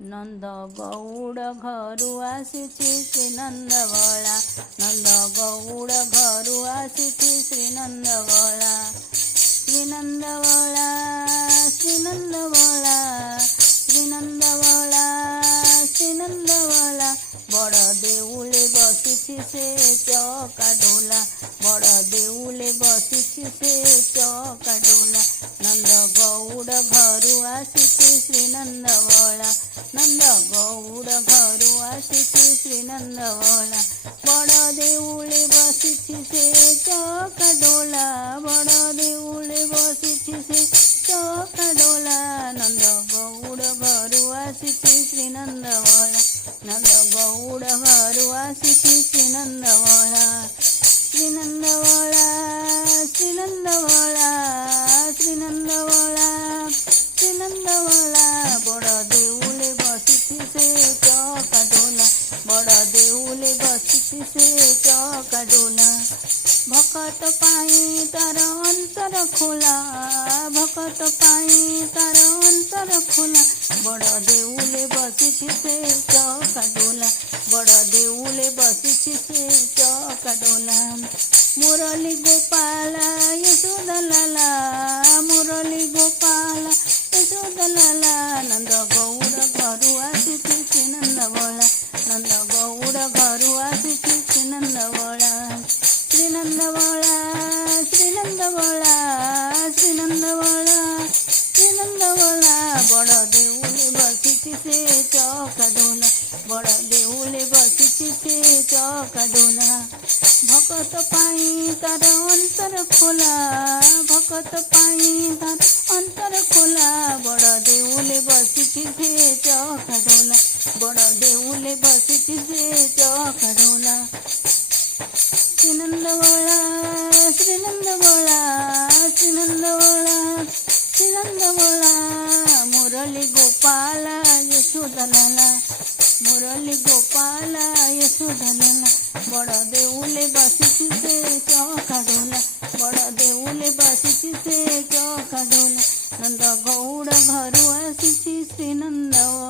नंद गौड़ घरु आसीछि श्री नंदवला। नंद गौड़ घरु आसीछि श्री नंदवला। श्री नंदवला श्री नंदवला श्री नंदवला श्री नंदवला। बड़ देउले बसिछि से चौका डोला। बड़ देउले बसिछि से चौका डोला। नंद गौड़ घरु आसीछि श्री नंदवला। नंद गौड़ घरु आसीछि श्री नंदवला। बड़ देउले बसिछि से चौका डोला। बड़ देउले बसिछि से चौका डोला। नंद गौड़ घरु आसीछि श्री नंदवला। नंद गौड़ घरु आसीछि श्री नंदवला। श्री नंदवला श्री नंदवला श्री नंदवला श्री नंदवला। बड़ देउले बसिछि से चौका डोला। बड़ देउले बसिछि से चौका डोला। भकत पाई तार अंतर खोला। भकत पाई तार अंतर खोला। बड़ देउले बसिछि से चौका डोला। बड़ देउले बसिछि से चौका डोला। मुरली गोपाल यशोदा लाला। मुरली गोपाल यशोदा लाला। नंद गौड़ घरु आसीछि श्री नंदवला। नंद गौड़ घरु आसीछि श्री नंदवला। श्री नंदवला श्री नंदवला श्री नंदवला श्री नंदवला। बड़ देउले बसिछि से चौका डोला। बड़ देउले बसिछि से चौका डोला। भकत पाई तार अंतर खोला। भकत पाई तार अंतर खोला। बड़ देउले बसिछि से चौका डोला। बड़ देउले बसिछि से चौका डोला। श्री नंदवला श्री नंदवला श्री नंदवला श्री नंदवला। मुरली गोपाल यशोदा लाला। मुरली गोपाल यशोदा लाला। बड़ देउले बसिछि से चौका डोला। बड़ देउले बसिछि से चौका डोला। नंद गौड़ घरु आसीछि श्री नंदवला।